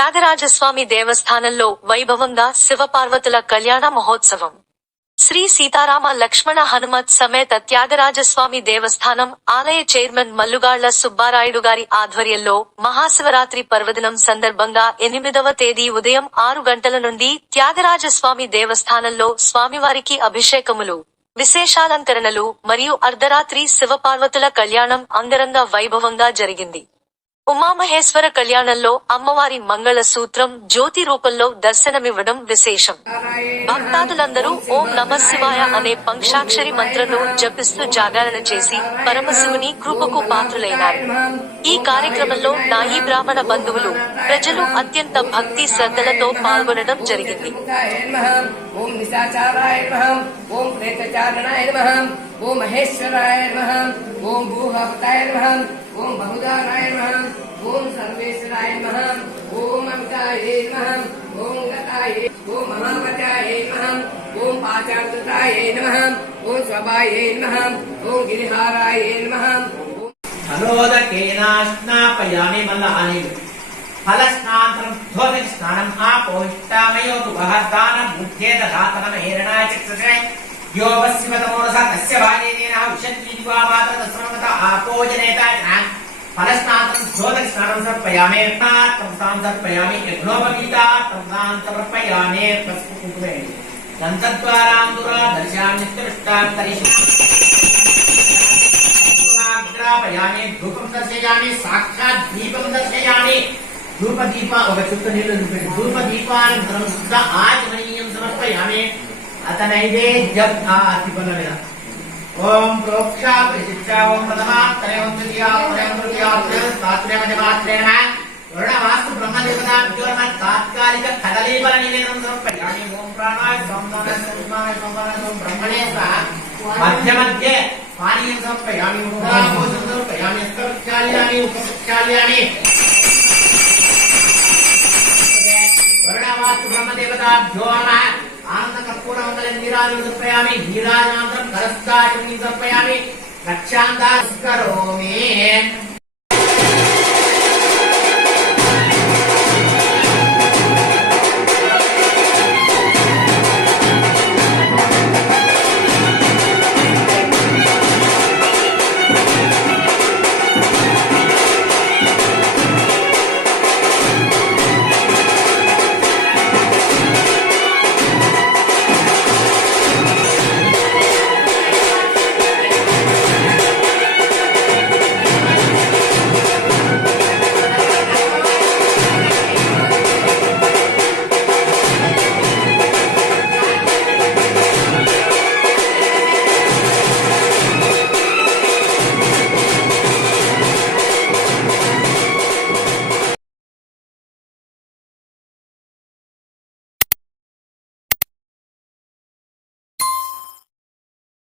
త్యాగరాజస్వామి దేవస్థానంలో వైభవంగా శివపార్వతుల కళ్యాణ మహోత్సవం. శ్రీ సీతారామ లక్ష్మణ హనుమత్ సమేత త్యాగరాజస్వామి దేవస్థానం ఆలయ చైర్మన్ మల్లుగాళ్ల సుబ్బారాయుడు గారి ఆధ్వర్యంలో మహాశివరాత్రి పర్వదినం సందర్భంగా 8వ తేదీ ఉదయం 6 గంటల నుండి త్యాగరాజస్వామి దేవస్థానంలో స్వామివారికి అభిషేకములు, విశేషాలంకరణలు మరియు అర్ధరాత్రి శివపార్వతుల కళ్యాణం అంగరంగ వైభవంగా జరిగింది. ఉమామహేశ్వర కళ్యాణంలో అమ్మవారి మంగళ సూత్రం జ్యోతి రూపంలో దర్శనమివ్వడం విశేషం. భక్తాదులందరూ ఓం నమఃశివాయ అనే పంక్షాక్షరి మంత్రంను జపిస్తూ జాగరణ చేసి పరమశివుని కృపకు పాత్రులైనారు. ఈ కార్యక్రమంలో నాయి బ్రాహ్మణ బంధువులు, ప్రజలు అత్యంత భక్తి శ్రద్ధలతో పాల్గొనడం జరిగింది. ఓం నిశాచారాయ నమః, ఓం ప్రేతచారణాయ నమః, ఓం మహేశ్వరాయ నమః, ఓం భూభక్తాయ నమః, ఓం బహుదానాయ నమః, ఓం సర్వేశ్వరాయ నమః, ఓం అమితాయ నమః, ఓం గతాయ, ఓం మహాపతాయ నమః, ఓం పాచార్తాయ నమః, ఓం స్వభాయ నమః, ఓం గిరిహారాయ నమః. అనోదకేన స్నాపయామి మల్లాని ఫలస్నాంతరం ధోతి స్నానం ఆపోష్టామయోతు వహదానం ముఖ్యే దధాతనం హేరణాయ చక్షుషే యోగస్యమతమోరస తస్య భాగేన ఉషత్తిద్వామాత తస్మమత ఆపోజనేత ఫలస్నాంతరం ధోతి స్నానం సమర్పయామి తాం సమర్పయామి యజ్ఞోపవీతా తాం సమర్పయామి పస్పుకుంటుమే దంతద్వారాంతురా దర్శయామ్యత్యవిష్టాం తరిష్ణా పయామి ధూపం దర్శయామి సాక్షాత్ దీపం దర్శయామి ధూప దీప ఒక చుక్క నీళ్లు ధూప దీపానంతరం శుద్ధ ఆచమనీయం సమర్పయామి అతనైవేద్యం దీపం మీద ఓం ప్రోక్షా ప్రతిష్ఠా ఓం ప్రథమాత్రే ఓం ద్వితీయా త్రయం తృతీయా తాత్రేయ మధ్యమాత్రేణ వర్ణవాస్తు బ్రహ్మదేవతాభ్యో నమః తాత్కాలిక కదలీబల నివేదనం సమర్పయామి ఓం ప్రాణాయ సంధానాయ సంస్మాయ సంధానాయ ఓం బ్రహ్మణే స్వాహ మధ్య మధ్య పానీయం సమర్పయామి ఉపాపోషణం సమర్పయామి ప్రక్షాళ్యామి ఉపక్షాళ్యామి వర్ణవాస్తు బ్రహ్మదేవతాభ్యో నమః ఆనంద కర్పూర మంగళ నీరాజనం సమర్పయామి నీరాజనానంతరం కరస్తాచమనీయం సమర్పయామి రక్షాంతాస్కరోమి